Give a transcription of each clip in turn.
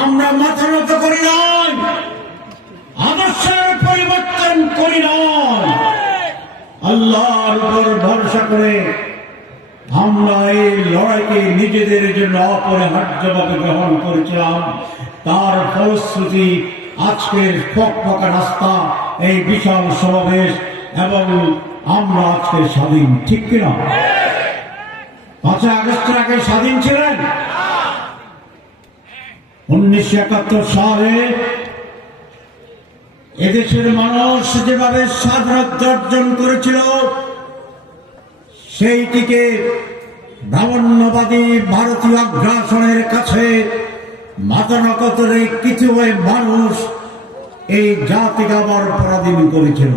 আমরা মাথা নত করি নয়, আদর্শের পরিবর্তন করি নয়, আল্লাহর উপর ভরসা করে আমরা এই লড়াইকে নিজেদের জন্য অপরিহার্যভাবে গ্রহণ করেছিলাম। তার ফলশ্রুতি আজকের ফকফকা রাস্তা, এই বিশাল সমাবেশ, এবং আমরা আজকে স্বাধীন। ঠিক কিনা? 5 আগস্টের আগে স্বাধীন ছিলেন? 1971 সালে এদেশের মানুষ যেভাবে স্বাধীনতা অর্জন করেছিল, সেইটিকে ব্রাহ্মণ্যবাদী ভারতীয় আগ্রাসনের কাছে মাথা নত করে কিছু মানুষ এই জাতিকে আবার পরাধীন করেছিল।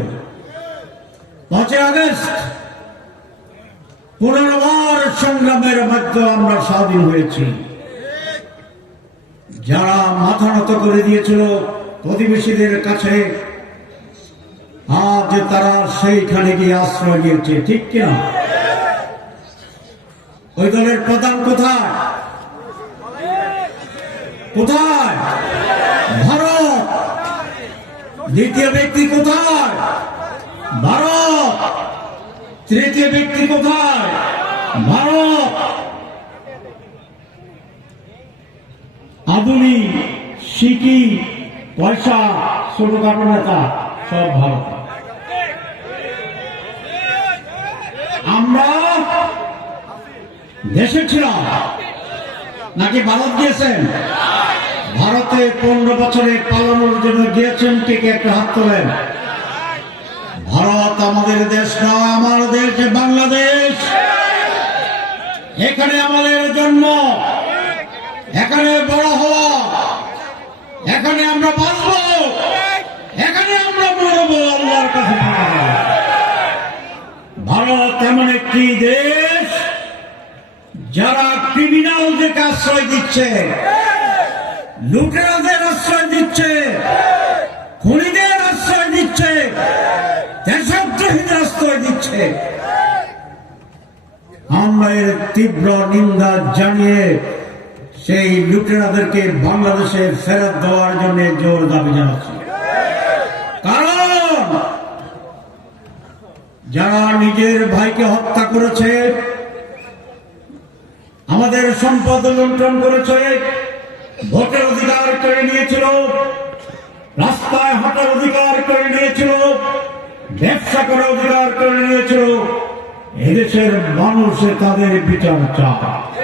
5 আগস্ট পুনর্বার সংগ্রামের মাধ্যমে আমরা স্বাধীন হয়েছি। যারা মাথা নত করে দিয়েছিল প্রতিবেশীদের কাছে, আজ তারা সেইখানে গিয়ে আশ্রয় নিয়েছে। ঠিক কিনা? ওই দলের প্রধান কোথায়? কোথায়? ভারত। দ্বিতীয় ব্যক্তি কোথায়? ভারত। তৃতীয় ব্যক্তি কোথায়? ভারত। আধুনিক সিকি পয়সা ছোটখাটো নেতা সব ভারত। আমরা দেশে ছিলাম নাকি ভারত গিয়েছেন? ভারতে 15 বছরে পালানোর জন্য গিয়েছেন। কে কে একটা হাত তোলেন? ভারত আমাদের দেশ নয়, আমার দেশ বাংলাদেশ। এখানে আমাদের জন্ম, এখানে বড় হওয়া, এখানে আমরা বাঁচব, এখানে আমরা মরব আল্লাহর কাছে। ভারত এমন একটি দেশ যারা ক্রিমিনালদেরকে আশ্রয় দিচ্ছে, লুটেরাদের আশ্রয় দিচ্ছে, খুনিদের আশ্রয় দিচ্ছে, দেশদ্রোহীদের আশ্রয় দিচ্ছে। আমরা এর তীব্র নিন্দা জানিয়ে সেই লুটেরাদেরকে বাংলাদেশে ফেরত দেওয়ার জন্য জোর দাবি জানাচ্ছি। কারণ যারা নিজের ভাইকে হত্যা করেছে, আমাদের সম্পদ লুণ্ঠন করেছে, ভোটের অধিকার কেড়ে নিয়েছিল, রাস্তায় হাঁটার অধিকার কেড়ে নিয়েছিল, ব্যবসা করার অধিকার কেড়ে নিয়েছিল, এদেশের মানুষে তাদের বিচার চায়।